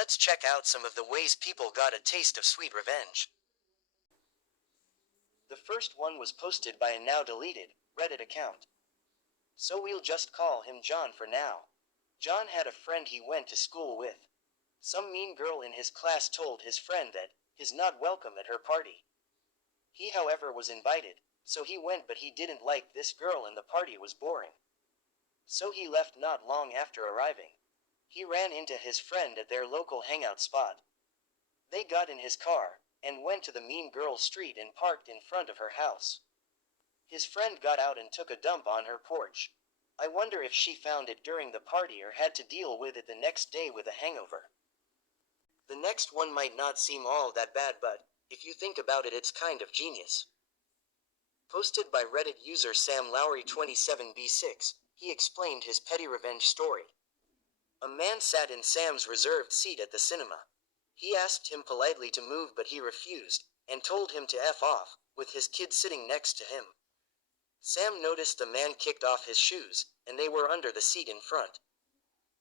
Let's check out some of the ways people got a taste of sweet revenge. The first one was posted by a now deleted Reddit account. So we'll just call him John for now. John had a friend he went to school with. Some mean girl in his class told his friend that he's not welcome at her party. He, however, was invited, so he went, but he didn't like this girl and the party was boring. So he left not long after arriving. He ran into his friend at their local hangout spot. They got in his car and went to the mean girl's street and parked in front of her house. His friend got out and took a dump on her porch. I wonder if she found it during the party or had to deal with it the next day with a hangover. The next one might not seem all that bad, but if you think about it, it's kind of genius. Posted by Reddit user Sam Lowry27B6, he explained his petty revenge story. A man sat in Sam's reserved seat at the cinema. He asked him politely to move, but he refused, and told him to F off, with his kid sitting next to him. Sam noticed the man kicked off his shoes, and they were under the seat in front.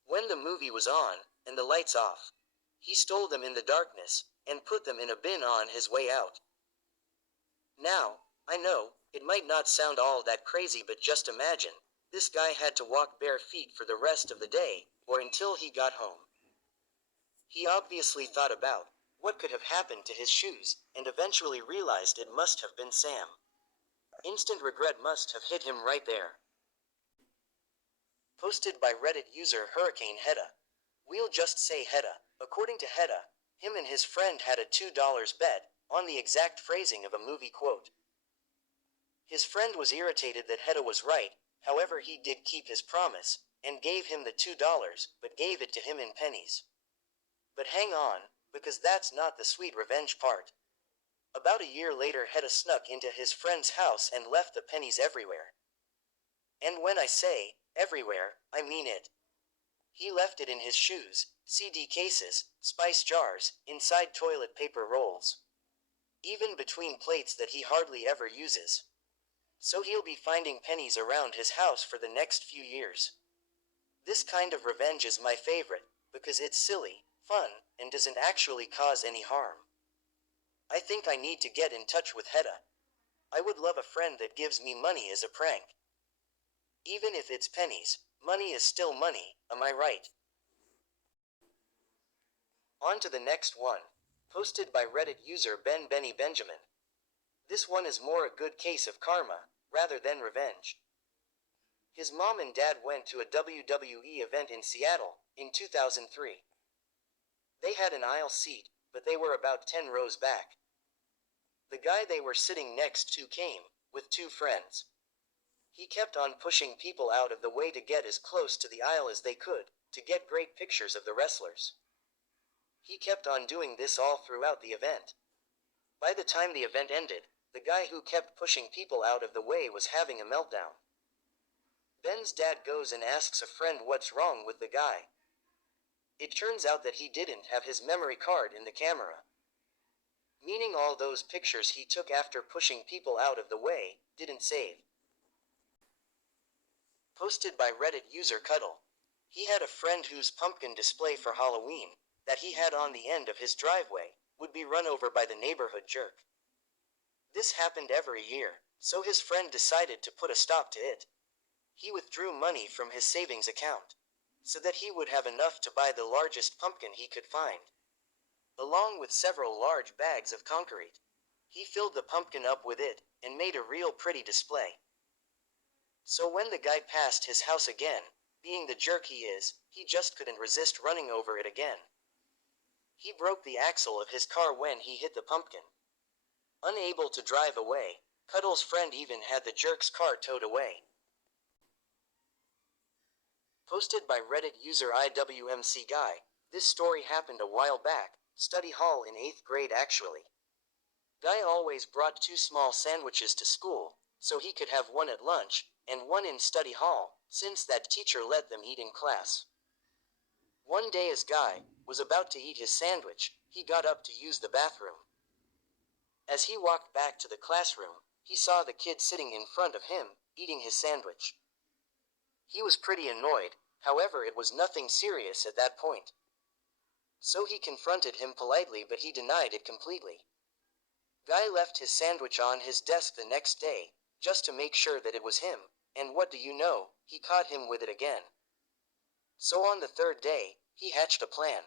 When the movie was on, and the lights off, he stole them in the darkness, and put them in a bin on his way out. Now, I know, it might not sound all that crazy, but just imagine, this guy had to walk bare feet for the rest of the day, or until he got home. He obviously thought about what could have happened to his shoes, and eventually realized it must have been Sam. Instant regret must have hit him right there. Posted by Reddit user Hurricane Hedda. We'll just say Hedda. According to Hedda, him and his friend had a $2 bet on the exact phrasing of a movie quote. His friend was irritated that Hedda was right, however he did keep his promise, and gave him the $2, but gave it to him in pennies. But hang on, because that's not the sweet revenge part. About a year later, Hedda snuck into his friend's house and left the pennies everywhere. And when I say everywhere, I mean it. He left it in his shoes, CD cases, spice jars, inside toilet paper rolls. Even between plates that he hardly ever uses. So he'll be finding pennies around his house for the next few years. This kind of revenge is my favorite, because it's silly, fun, and doesn't actually cause any harm. I think I need to get in touch with Hedda. I would love a friend that gives me money as a prank. Even if it's pennies, money is still money, am I right? On to the next one. Posted by Reddit user Benny Benjamin. This one is more a good case of karma, rather than revenge. His mom and dad went to a WWE event in Seattle, in 2003. They had an aisle seat, but they were about 10 rows back. The guy they were sitting next to came, with two friends. He kept on pushing people out of the way to get as close to the aisle as they could, to get great pictures of the wrestlers. He kept on doing this all throughout the event. By the time the event ended, the guy who kept pushing people out of the way was having a meltdown. Ben's dad goes and asks a friend what's wrong with the guy. It turns out that he didn't have his memory card in the camera. Meaning all those pictures he took after pushing people out of the way didn't save. Posted by Reddit user Cuddle. He had a friend whose pumpkin display for Halloween, that he had on the end of his driveway, would be run over by the neighborhood jerk. This happened every year, so his friend decided to put a stop to it. He withdrew money from his savings account, so that he would have enough to buy the largest pumpkin he could find. Along with several large bags of concrete. He filled the pumpkin up with it, and made a real pretty display. So when the guy passed his house again, being the jerk he is, he just couldn't resist running over it again. He broke the axle of his car when he hit the pumpkin. Unable to drive away, Cuddle's friend even had the jerk's car towed away. Posted by Reddit user IWMC Guy. This story happened a while back, study hall in 8th grade actually. Guy always brought 2 small sandwiches to school, so he could have one at lunch, and one in study hall, since that teacher let them eat in class. One day as Guy was about to eat his sandwich, he got up to use the bathroom. As he walked back to the classroom, he saw the kid sitting in front of him, eating his sandwich. He was pretty annoyed, however it was nothing serious at that point. So he confronted him politely, but he denied it completely. Guy left his sandwich on his desk the next day, just to make sure that it was him, and what do you know, he caught him with it again. So on the third day, he hatched a plan.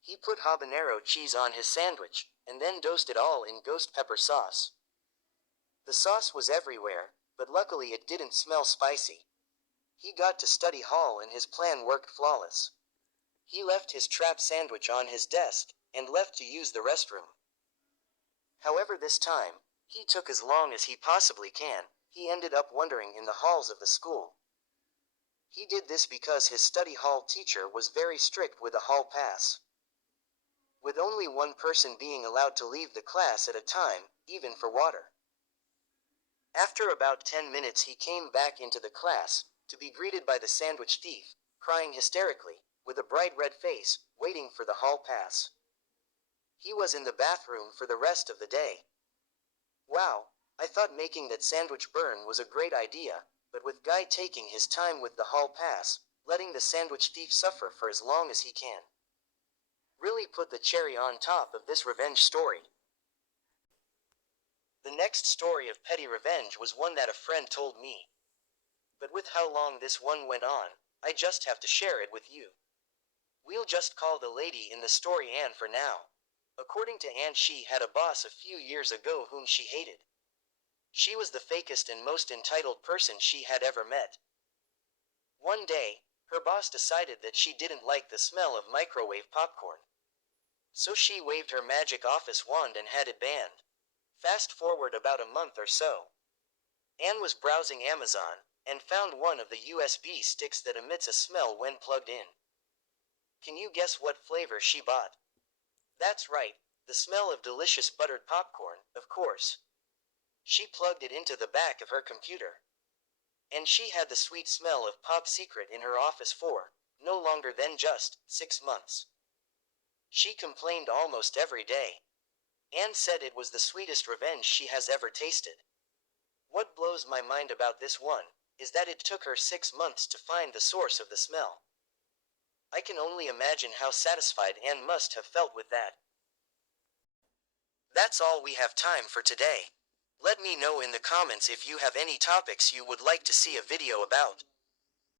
He put habanero cheese on his sandwich, and then dosed it all in ghost pepper sauce. The sauce was everywhere, but luckily it didn't smell spicy. He got to study hall and his plan worked flawless. He left his trap sandwich on his desk, and left to use the restroom. However, this time, he took as long as he possibly can. He ended up wandering in the halls of the school. He did this because his study hall teacher was very strict with the hall pass, with only one person being allowed to leave the class at a time, even for water. After about 10 minutes he came back into the class, to be greeted by the sandwich thief, crying hysterically, with a bright red face, waiting for the hall pass. He was in the bathroom for the rest of the day. Wow, I thought making that sandwich burn was a great idea, but with Guy taking his time with the hall pass, letting the sandwich thief suffer for as long as he can, really put the cherry on top of this revenge story. The next story of petty revenge was one that a friend told me. But with how long this one went on, I just have to share it with you. We'll just call the lady in the story Anne for now. According to Anne, she had a boss a few years ago whom she hated. She was the fakest and most entitled person she had ever met. One day, her boss decided that she didn't like the smell of microwave popcorn. So she waved her magic office wand and had it banned. Fast forward about a month or so. Anne was browsing Amazon, and found one of the USB sticks that emits a smell when plugged in. Can you guess what flavor she bought? That's right, the smell of delicious buttered popcorn, of course. She plugged it into the back of her computer. And she had the sweet smell of Pop Secret in her office for, no longer than just, 6 months. She complained almost every day. Anne said it was the sweetest revenge she has ever tasted. What blows my mind about this one is that it took her 6 months to find the source of the smell. I can only imagine how satisfied Anne must have felt with that. That's all we have time for today. Let me know in the comments if you have any topics you would like to see a video about.